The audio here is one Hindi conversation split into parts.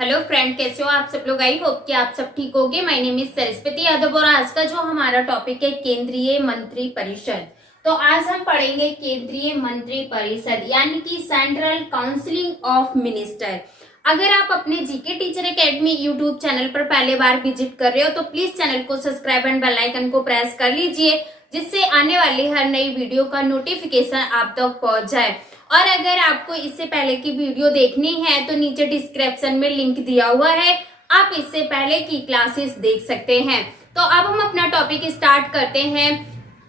हेलो फ्रेंड, कैसे हो आप सब लोग। आई होप कि आप सब ठीक होगे। My name is Saraswati Yadav और आज का जो हमारा टॉपिक है केंद्रीय मंत्री परिषद। तो आज हम पढ़ेंगे केंद्रीय मंत्री परिषद यानी कि सेंट्रल काउंसिलिंग ऑफ मिनिस्टर। अगर आप अपने GK teacher academy YouTube channel पर पहले बार विजिट कर रहे हो तो प्लीज चैनल को सब्सक्राइब एंड बेल आइकन को प्रेस कर लीजिए, जिससे आने वाली हर नई वीडियो का नोटिफिकेशन आप तक पहुंच जाए। और अगर आपको इससे पहले की वीडियो देखनी है तो नीचे डिस्क्रिप्शन में लिंक दिया हुआ है, आप इससे पहले की क्लासेस देख सकते हैं। तो अब हम अपना टॉपिक स्टार्ट करते हैं,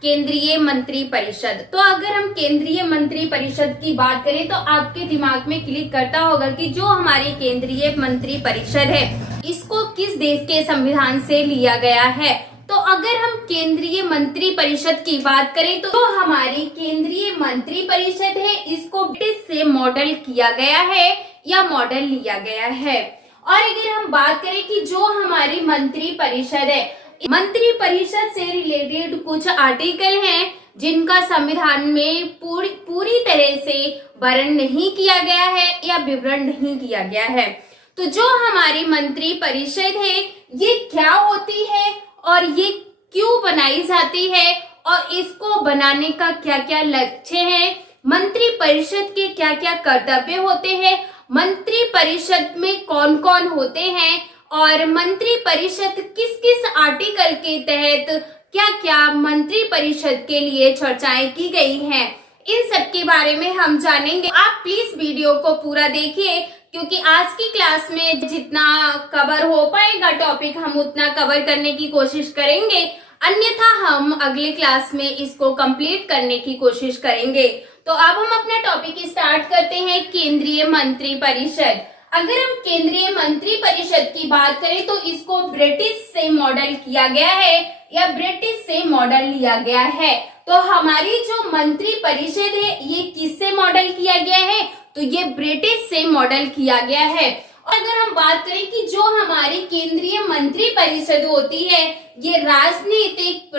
केंद्रीय मंत्री परिषद। तो अगर हम केंद्रीय मंत्री परिषद की बात करें तो आपके दिमाग में क्लिक करता होगा कि जो हमारी केंद्रीय मंत्री परिषद है इसको किस देश के संविधान से लिया गया है। तो अगर हम केंद्रीय मंत्री परिषद की बात करें तो हमारी केंद्रीय मंत्री परिषद है इसको ब्रिटिश से मॉडल किया गया है या मॉडल लिया गया है। और अगर हम बात करें कि जो हमारी मंत्री परिषद है, मंत्री परिषद से रिलेटेड कुछ आर्टिकल हैं जिनका संविधान में पूरी तरह से वर्णन नहीं किया गया है या विवरण नहीं किया गया है। तो जो हमारी मंत्री परिषद है ये क्या होती है और ये क्यों बनाई जाती है और इसको बनाने का क्या क्या लक्ष्य है, मंत्री परिषद के क्या क्या कर्तव्य होते हैं, मंत्री परिषद में कौन कौन होते हैं और मंत्री परिषद किस किस आर्टिकल के तहत क्या क्या मंत्री परिषद के लिए चर्चाएं की गई हैं, इन सब के बारे में हम जानेंगे। आप प्लीज वीडियो को पूरा देखिए क्योंकि आज की क्लास में जितना कवर हो पाएगा टॉपिक हम उतना कवर करने की कोशिश करेंगे, अन्यथा हम अगली क्लास में इसको कंप्लीट करने की कोशिश करेंगे। तो अब हम अपना टॉपिक स्टार्ट करते हैं, केंद्रीय मंत्री परिषद। अगर हम केंद्रीय मंत्री परिषद की बात करें तो इसको ब्रिटिश से मॉडल किया गया है या ब्रिटिश से मॉडल लिया गया है। तो हमारी जो मंत्री परिषद है ये किससे मॉडल किया गया है, तो ये ब्रिटिश से मॉडल किया गया है। और अगर हम बात करें कि जो हमारी केंद्रीय मंत्री परिषद होती है ये राजनीतिक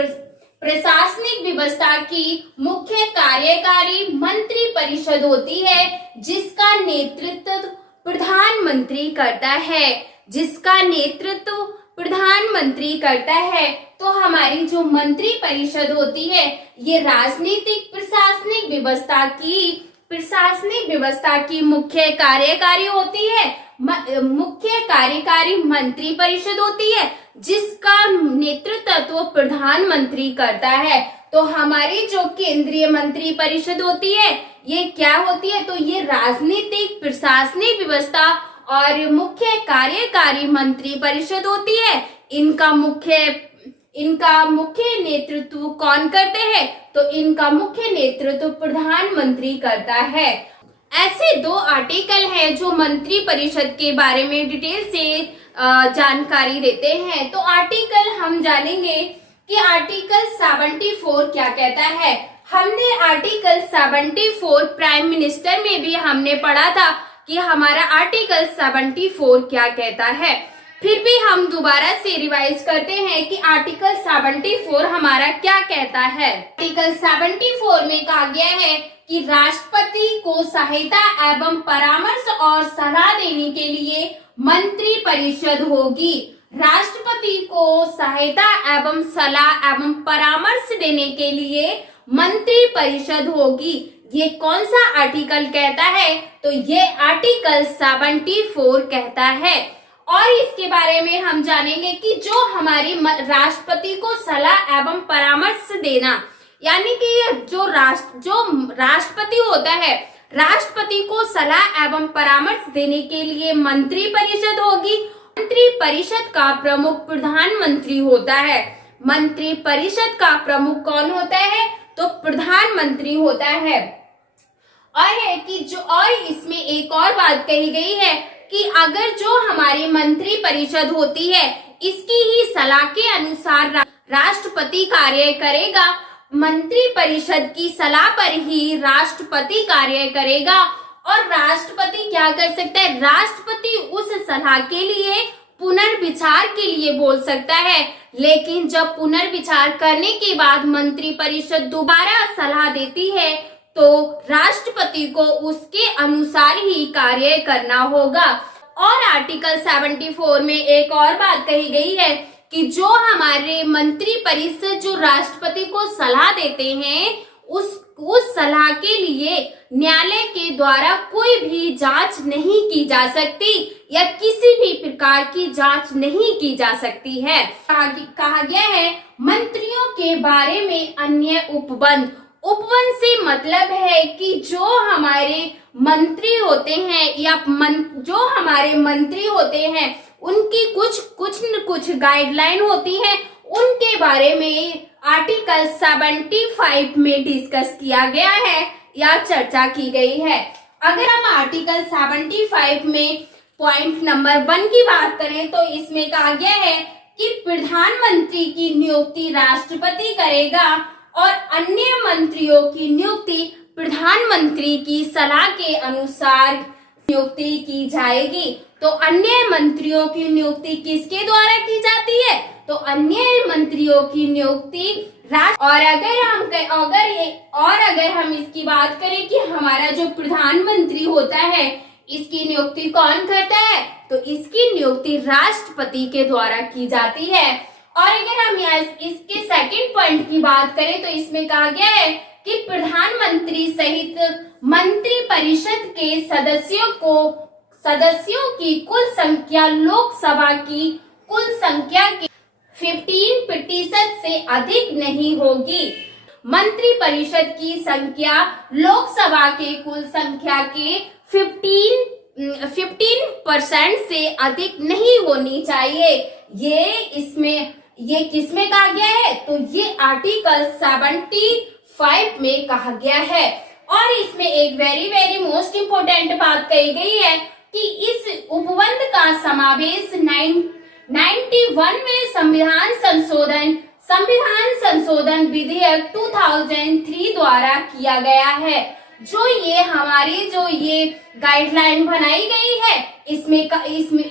प्रशासनिक व्यवस्था की मुख्य कार्यकारी मंत्री परिषद होती है जिसका नेतृत्व प्रधानमंत्री करता है, जिसका नेतृत्व प्रधानमंत्री करता है। तो हमारी जो मंत्री परिषद होती है ये राजनीतिक प्रशासनिक व्यवस्था की मुख्य कार्यकारी होती है, मुख्य कार्यकारी मंत्री परिषद होती है जिसका नेतृत्व प्रधानमंत्री करता है। तो हमारी जो केंद्रीय मंत्री परिषद होती है ये क्या होती है, तो ये राजनीतिक प्रशासनिक व्यवस्था और मुख्य कार्यकारी मंत्री परिषद होती है। इनका मुख्य नेतृत्व कौन करते हैं, तो इनका मुख्य नेतृत्व प्रधानमंत्री करता है। ऐसे दो आर्टिकल हैं जो मंत्री परिषद के बारे में डिटेल से जानकारी देते हैं। तो आर्टिकल हम जानेंगे कि आर्टिकल 74 क्या कहता है। हमने आर्टिकल 74 प्राइम मिनिस्टर में भी हमने पढ़ा था कि हमारा आर्टिकल 74 क्या कहता है। फिर भी हम दोबारा से रिवाइज करते हैं कि आर्टिकल 74 हमारा क्या कहता है। आर्टिकल 74 में कहा गया है कि राष्ट्रपति को सहायता एवं परामर्श और सलाह देने के लिए मंत्री परिषद होगी। राष्ट्रपति को सहायता एवं सलाह एवं परामर्श देने के लिए मंत्री परिषद होगी। ये कौन सा आर्टिकल कहता है, तो ये आर्टिकल 74 कहता है। और इसके बारे में हम जानेंगे कि जो हमारी राष्ट्रपति को सलाह एवं परामर्श देना यानी कि जो राष्ट्रपति होता है, राष्ट्रपति को सलाह एवं परामर्श देने के लिए मंत्री परिषद होगी। मंत्री परिषद का प्रमुख प्रधानमंत्री होता है। मंत्री परिषद का प्रमुख कौन होता है, तो प्रधानमंत्री होता है। और इसमें एक और बात कही गई है कि अगर जो हमारी मंत्री परिषद होती है इसकी ही सलाह के अनुसार राष्ट्रपति कार्य करेगा, मंत्री परिषद की सलाह पर ही राष्ट्रपति कार्य करेगा। और राष्ट्रपति क्या कर सकता है, राष्ट्रपति उस सलाह के लिए पुनर्विचार के लिए बोल सकता है, लेकिन जब पुनर्विचार करने के बाद मंत्री परिषद दोबारा सलाह देती है तो राष्ट्रपति को उसके अनुसार ही कार्य करना होगा। और आर्टिकल 74 में एक और बात कही गई है कि जो हमारे मंत्री परिषद जो राष्ट्रपति को सलाह देते हैं उस सलाह के लिए न्यायालय के द्वारा कोई भी जांच नहीं की जा सकती या किसी भी प्रकार की जांच नहीं की जा सकती है। कहा गया है मंत्रियों के बारे में अन्य उपबंध। उपबंध से मतलब है कि जो हमारे मंत्री होते हैं या जो हमारे मंत्री होते हैं उनकी कुछ गाइडलाइन होती है, उनके बारे में आर्टिकल 75 में डिस्कस किया गया है या चर्चा की गई है। अगर हम आर्टिकल 75 में पॉइंट नंबर 1 की बात करें तो इसमें कहा गया है कि प्रधानमंत्री की नियुक्ति राष्ट्रपति करेगा और अन्य मंत्रियों की नियुक्ति प्रधानमंत्री की सलाह के अनुसार नियुक्ति की जाएगी। तो अन्य मंत्रियों की नियुक्ति किसके द्वारा की जाती है? तो अन्य मंत्रियों की नियुक्ति और अगर हम इसकी बात करें कि हमारा जो प्रधानमंत्री होता है इसकी नियुक्ति कौन करता है? तो इसकी नियुक्ति राष्ट्रपति के द्वारा की जाती है। और अगर हम इसके सेकंड पॉइंट की बात करें तो इसमें कहा गया है कि प्रधानमंत्री सहित मंत्री परिषद के सदस्यों की कुल संख्या लोकसभा की कुल संख्या के 15% से अधिक नहीं होगी। मंत्री परिषद की संख्या लोकसभा के कुल संख्या के 15% से अधिक नहीं होनी चाहिए। ये किसमें कहा गया है? तो ये आर्टिकल 75 में कहा गया है। और इसमें एक वेरी मोस्ट इम्पोर्टेंट बात कही गई है कि इस उपबंध का समावेश 91वें संविधान संशोधन विधेयक 2003 द्वारा किया गया है। जो ये गाइडलाइन बनाई गई है इसमें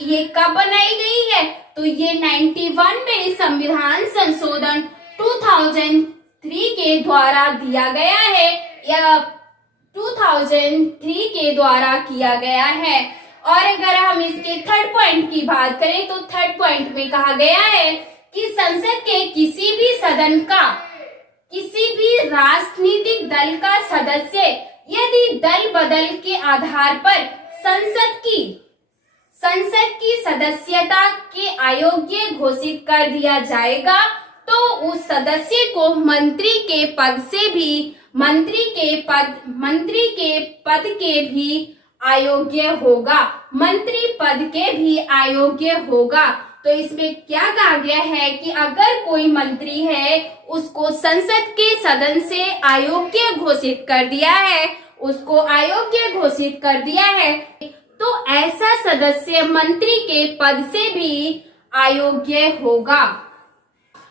ये कब बनाई गई है? तो ये 91वें संविधान संशोधन 2003 के द्वारा दिया गया है या 2003 के द्वारा किया गया है। और अगर हम इसके थर्ड पॉइंट की बात करें तो थर्ड पॉइंट में कहा गया है कि संसद के किसी भी सदन का किसी भी राजनीतिक दल का सदस्य यदि दल बदल के आधार पर संसद की सदस्यता के अयोग्य घोषित कर दिया जाएगा तो उस सदस्य को मंत्री के पद के भी अयोग्य होगा। तो इसमें क्या कहा गया है कि अगर कोई मंत्री है उसको संसद के सदन से अयोग्य घोषित कर दिया है तो ऐसा सदस्य मंत्री के पद से भी अयोग्य होगा।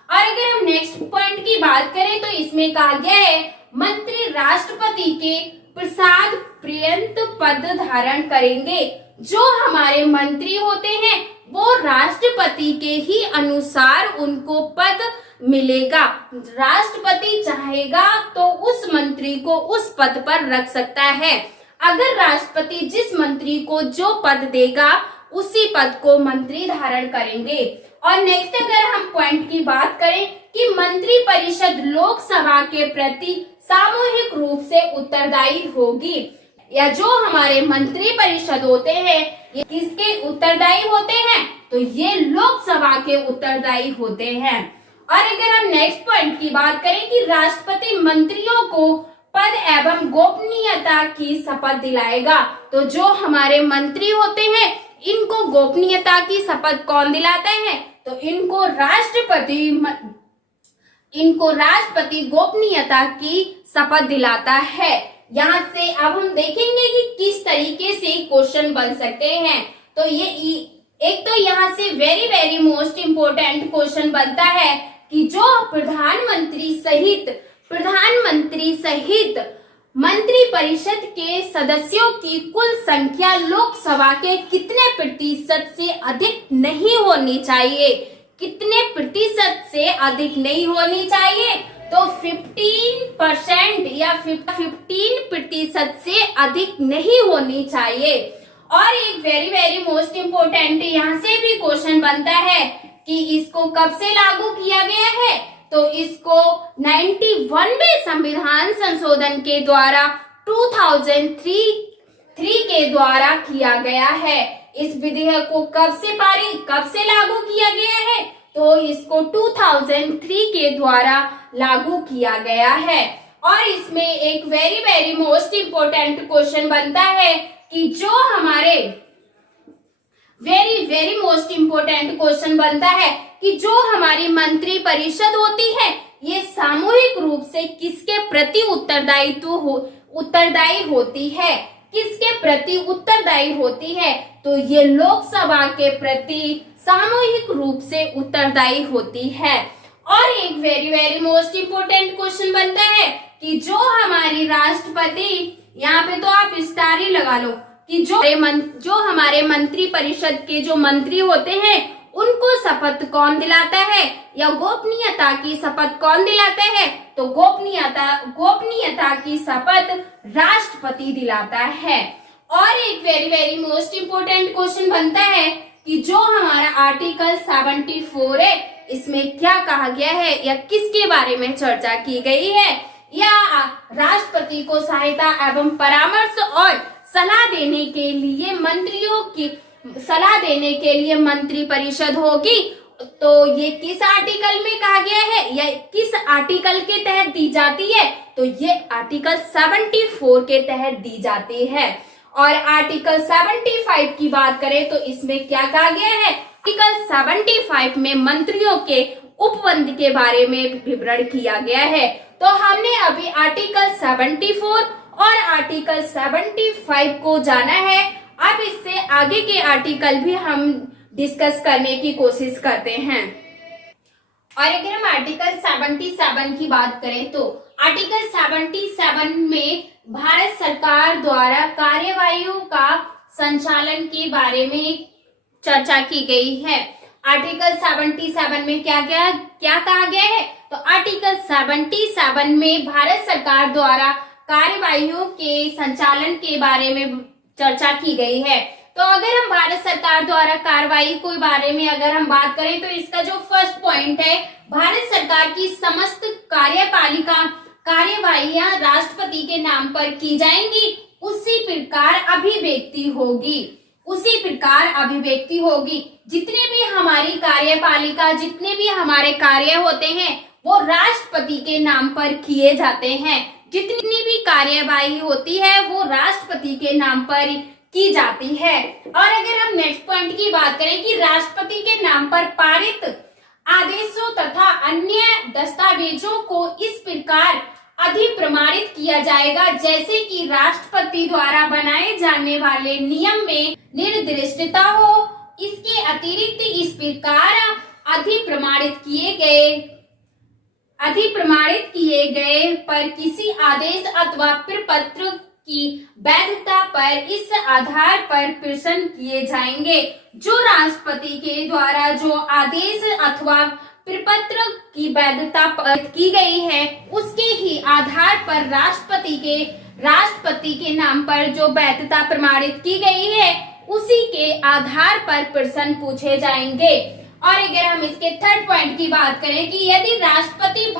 और अगर हम नेक्स्ट पॉइंट की बात करें तो इसमें कहा गया है मंत्री राष्ट्रपति के प्रसाद पर्यंत पद धारण करेंगे। जो हमारे मंत्री होते हैं वो राष्ट्रपति के ही अनुसार उनको पद मिलेगा। राष्ट्रपति चाहेगा तो उस मंत्री को उस पद पर रख सकता है। अगर राष्ट्रपति जिस मंत्री को जो पद देगा उसी पद को मंत्री धारण करेंगे। और नेक्स्ट अगर हम पॉइंट की बात करें कि मंत्री परिषद लोकसभा के प्रति सामूहिक रूप से उत्तरदायी होगी या जो हमारे मंत्री परिषद होते हैं ये किसके उत्तरदायी होते हैं? तो ये लोकसभा के उत्तरदायी होते हैं। और अगर हम नेक्स्ट पॉइंट की बात करें कि राष्ट्रपति मंत्रियों को पद एवं गोपनीयता की शपथ दिलाएगा तो जो हमारे मंत्री होते हैं इनको गोपनीयता की शपथ कौन दिलाता है? तो इनको राष्ट्रपति गोपनीयता की शपथ दिलाता है। यहाँ से अब हम देखेंगे कि किस तरीके से क्वेश्चन बन सकते हैं। तो ये एक तो यहाँ से वेरी मोस्ट इम्पोर्टेंट क्वेश्चन बनता है कि जो प्रधानमंत्री सहित मंत्री परिषद के सदस्यों की कुल संख्या लोकसभा के कितने प्रतिशत से अधिक नहीं होनी चाहिए? कितने प्रतिशत से अधिक नहीं होनी चाहिए? तो 15% या 15% से अधिक नहीं होनी चाहिए। और एक वेरी वेरी मोस्ट इम्पोर्टेंट यहाँ से भी क्वेश्चन बनता है कि इसको कब से लागू किया गया है, तो इसको 91वें संविधान संशोधन के द्वारा 2003 के द्वारा किया गया है। इस विधेयक को कब से लागू किया गया है, तो इसको 2003 के द्वारा लागू किया गया है। और इसमें एक very very most important question बनता है कि जो हमारे very very most important question बनता है कि जो हमारी मंत्री परिषद होती है ये सामूहिक रूप से किसके प्रति उत्तरदायी होती है, किसके प्रति उत्तरदायी होती है, तो ये लोकसभा के प्रति सामूहिक रूप से उत्तरदायी होती है। और एक very very most important question बनता है कि जो हमारी राष्ट्रपति, यहाँ पे तो आप स्टार ही लगा लो, कि जो हमारे मंत्री परिषद के जो मंत्री होते हैं उनको शपथ कौन दिलाता है या गोपनीयता की शपथ कौन दिलाता है, तो गोपनीयता की शपथ राष्ट्रपति दिलाता है। और एक very very most important question बनता है कि जो हमारा आर्टिकल 74 है इसमें क्या कहा गया है या किसके बारे में चर्चा की गई है, या राष्ट्रपति को सहायता एवं परामर्श और सलाह देने के लिए मंत्री परिषद होगी, तो ये किस आर्टिकल में कहा गया है या किस आर्टिकल के तहत दी जाती है, तो ये आर्टिकल 74 के तहत दी जाती है। और आर्टिकल 75 की बात करें तो इसमें क्या कहा गया है, आर्टिकल 75 में मंत्रियों के उपबंध के बारे में विवरण किया गया है। तो हमने अभी आर्टिकल 74 और आर्टिकल 75 को जाना है। अब इससे आगे के आर्टिकल भी हम डिस्कस करने की कोशिश करते हैं। और अगर हम आर्टिकल 77 की बात करें तो आर्टिकल 77 में भारत सरकार द्वारा कार्यवाहियों का संचालन के बारे में चर्चा की गई है। आर्टिकल 77 में क्या कहा गया है, तो आर्टिकल 77 में भारत सरकार द्वारा कार्यवाहियों के संचालन के बारे में चर्चा की गई है। तो अगर हम भारत सरकार द्वारा कार्यवाही के बारे में अगर हम बात करें तो इसका जो फर्स्ट पॉइंट है, भारत सरकार की समस्त कार्यपालिका कार्यवाहियां राष्ट्रपति के नाम पर की जाएंगी, उसी प्रकार अभिव्यक्ति होगी। जितने भी हमारी कार्यपालिका, जितने भी हमारे कार्य होते हैं वो राष्ट्रपति के नाम पर किए जाते हैं। जितनी भी कार्यवाही होती है वो राष्ट्रपति के नाम पर की जाती है। और अगर हम नेक्स्ट पॉइंट की बात करें कि राष्ट्रपति के नाम पर पारित आदेशों तथा अन्य दस्तावेजों को इस प्रकार अधिप्रमाणित किया जाएगा जैसे कि राष्ट्रपति द्वारा बनाए जाने वाले नियम में निर्दिष्टता हो। इसके अतिरिक्त इस प्रकार अधिप्रमाणित किए गए पर किसी आदेश अथवा प्रपत्र की वैधता पर इस आधार पर प्रश्न किए जाएंगे। जो राष्ट्रपति के द्वारा जो आदेश अथवा प्रपत्र की वैधता की गई है उसके ही आधार पर राष्ट्रपति के नाम पर जो वैधता प्रमाणित की गई है उसी के आधार पर प्रश्न पूछे जाएंगे। और अगर हम इसके थर्ड पॉइंट की बात करें कि यदि राष्ट्रपति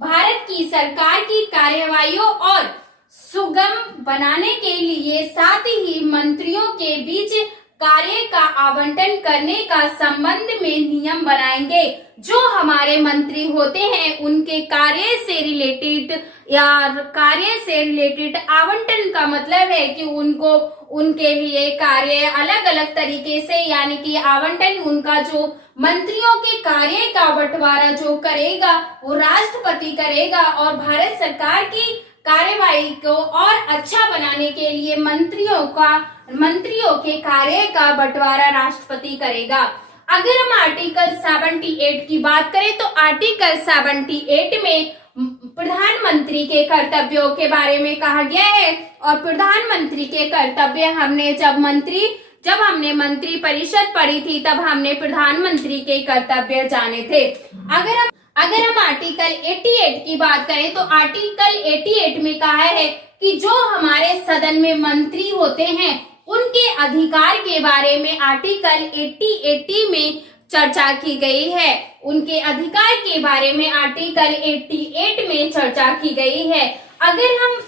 भारत की सरकार की कार्यवाहियों और सुगम बनाने के लिए साथ ही मंत्रियों के बीच कार्य का आवंटन करने का संबंध में नियम बनाएंगे। जो हमारे मंत्री होते हैं उनके कार्य से रिलेटेड आवंटन का मतलब है कि उनके लिए कार्य अलग अलग तरीके से, यानी कि आवंटन उनका जो मंत्रियों के कार्य का बंटवारा जो करेगा वो राष्ट्रपति करेगा। और भारत सरकार की कार्यवाही को और अच्छा बनाने के लिए मंत्रियों के कार्य का बंटवारा राष्ट्रपति करेगा। अगर हम आर्टिकल 78 की बात करें तो आर्टिकल 78 में प्रधानमंत्री के कर्तव्यों के बारे में कहा गया है। और प्रधानमंत्री के कर्तव्य जब हमने मंत्री परिषद पढ़ी थी तब हमने प्रधानमंत्री के कर्तव्य जाने थे। अगर हम आर्टिकल 88 की बात करें तो आर्टिकल 88 में कहा है कि जो हमारे सदन में मंत्री होते हैं उनके अधिकार के बारे में आर्टिकल 80 में चर्चा की गई है। उनके अधिकार के बारे में आर्टिकल 88 में चर्चा की गई है। अगर हम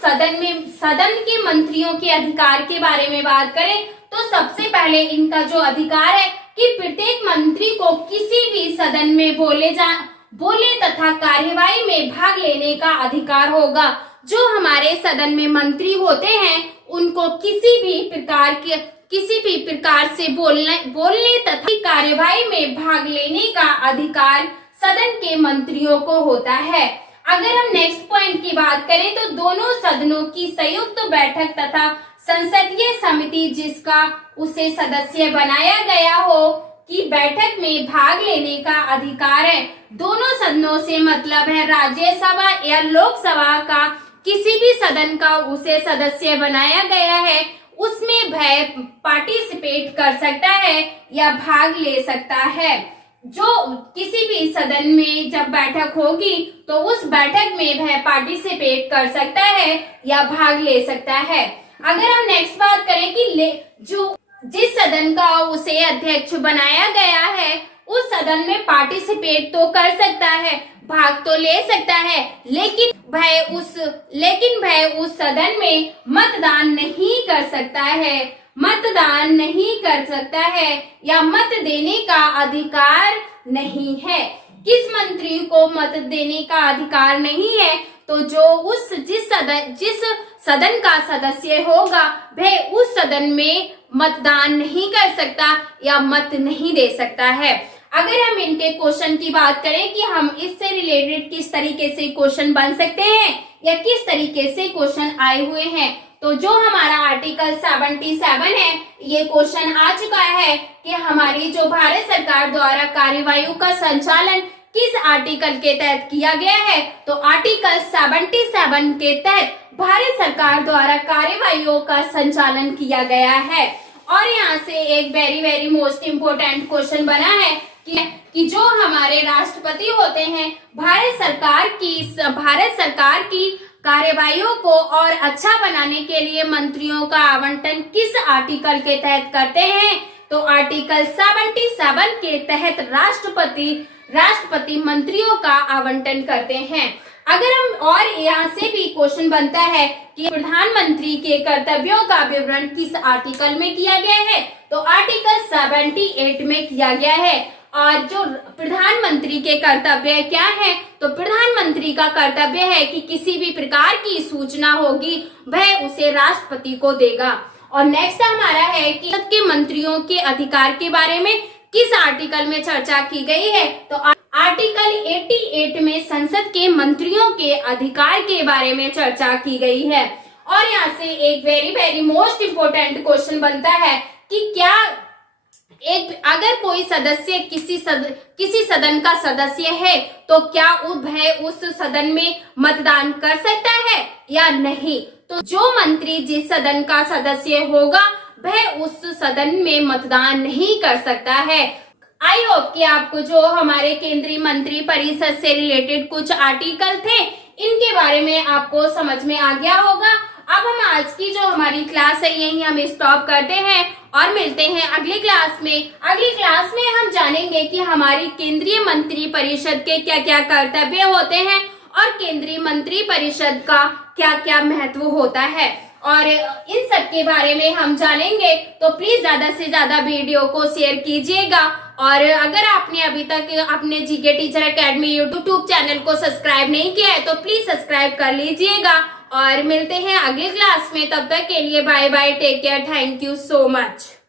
सदन के मंत्रियों के अधिकार के बारे में बात करें तो सबसे पहले इनका जो अधिकार है कि प्रत्येक मंत्री को किसी भी सदन में बोले तथा कार्यवाही में भाग लेने का अधिकार होगा। जो हमारे सदन में मंत्री होते हैं उनको किसी भी प्रकार से बोलने तथा कार्यवाही में भाग लेने का अधिकार सदन के मंत्रियों को होता है। अगर हम नेक्स्ट पॉइंट की बात करें तो दोनों सदनों की संयुक्त बैठक तथा संसदीय समिति जिसका उसे सदस्य बनाया गया हो की बैठक में भाग लेने का अधिकार है। दोनों सदनों से मतलब है राज्यसभा या लोकसभा का किसी भी सदन का उसे सदस्य बनाया गया है उसमें वह पार्टिसिपेट कर सकता है या भाग ले सकता है। जो किसी भी सदन में जब बैठक होगी तो उस बैठक में वह पार्टिसिपेट कर सकता है या भाग ले सकता है। अगर हम नेक्स्ट बात करें कि जिस सदन का उसे अध्यक्ष बनाया गया है उस सदन में पार्टिसिपेट तो कर सकता है, भाग तो ले सकता है, लेकिन वह उस सदन में मतदान नहीं कर सकता है या मत देने का अधिकार नहीं है। किस मंत्री को मत देने का अधिकार नहीं है? तो जो जिस सदन का सदस्य होगा वह उस सदन में मतदान नहीं कर सकता या मत नहीं दे सकता है। अगर हम इनके क्वेश्चन की बात करें कि हम इससे रिलेटेड किस तरीके से क्वेश्चन बन सकते हैं या किस तरीके से क्वेश्चन आए हुए हैं, तो जो हमारा आर्टिकल 77 है ये क्वेश्चन आ चुका है कि हमारी जो भारत सरकार द्वारा कार्यवाही का संचालन किस आर्टिकल के तहत किया गया है, तो आर्टिकल 77 के तहत भारत सरकार द्वारा कार्यवाहियों का संचालन किया गया है। और यहाँ से एक वेरी मोस्ट इम्पोर्टेंट क्वेश्चन बना है कि जो हमारे राष्ट्रपति होते हैं भारत सरकार की कार्यवाहियों को और अच्छा बनाने के लिए मंत्रियों का आवंटन किस आर्टिकल के तहत करते हैं, तो आर्टिकल 77 के तहत राष्ट्रपति मंत्रियों का आवंटन करते हैं। अगर हम और यहाँ से भी क्वेश्चन बनता है कि प्रधानमंत्री के कर्तव्यों का विवरण किस आर्टिकल में किया गया है, तो आर्टिकल 78 में किया गया है। और जो प्रधानमंत्री के कर्तव्य क्या है, तो प्रधानमंत्री का कर्तव्य है कि किसी भी प्रकार की सूचना होगी वह उसे राष्ट्रपति को देगा। और नेक्स्ट हमारा है कि संसद के मंत्रियों के अधिकार के बारे में किस आर्टिकल में चर्चा की गई है, तो आर्टिकल 88 में संसद के मंत्रियों के अधिकार के बारे में चर्चा की गई है। और यहाँ से एक वेरी मोस्ट इम्पोर्टेंट क्वेश्चन बनता है कि क्या अगर कोई सदस्य किसी सदन का सदस्य है तो क्या वह उस सदन में मतदान कर सकता है या नहीं, तो जो मंत्री जिस सदन का सदस्य होगा वह उस सदन में मतदान नहीं कर सकता है। आई होप कि आपको जो हमारे केंद्रीय मंत्री परिषद से रिलेटेड कुछ आर्टिकल थे इनके बारे में आपको समझ में आ गया होगा। अब हम आज की जो हमारी क्लास है यही हम स्टॉप करते हैं और मिलते हैं अगली क्लास में। अगली क्लास में हम जानेंगे कि हमारी केंद्रीय मंत्री परिषद के क्या क्या कर्तव्य होते हैं और केंद्रीय मंत्री परिषद का क्या क्या महत्व होता है, और इन सब के बारे में हम जानेंगे। तो प्लीज ज्यादा से ज्यादा वीडियो को शेयर कीजिएगा। और अगर आपने अभी तक अपने GK teacher academy YouTube channel को सब्सक्राइब नहीं किया है तो प्लीज सब्सक्राइब कर लीजिएगा। और मिलते हैं अगली क्लास में, तब तक के लिए bye bye, take care, thank you so much.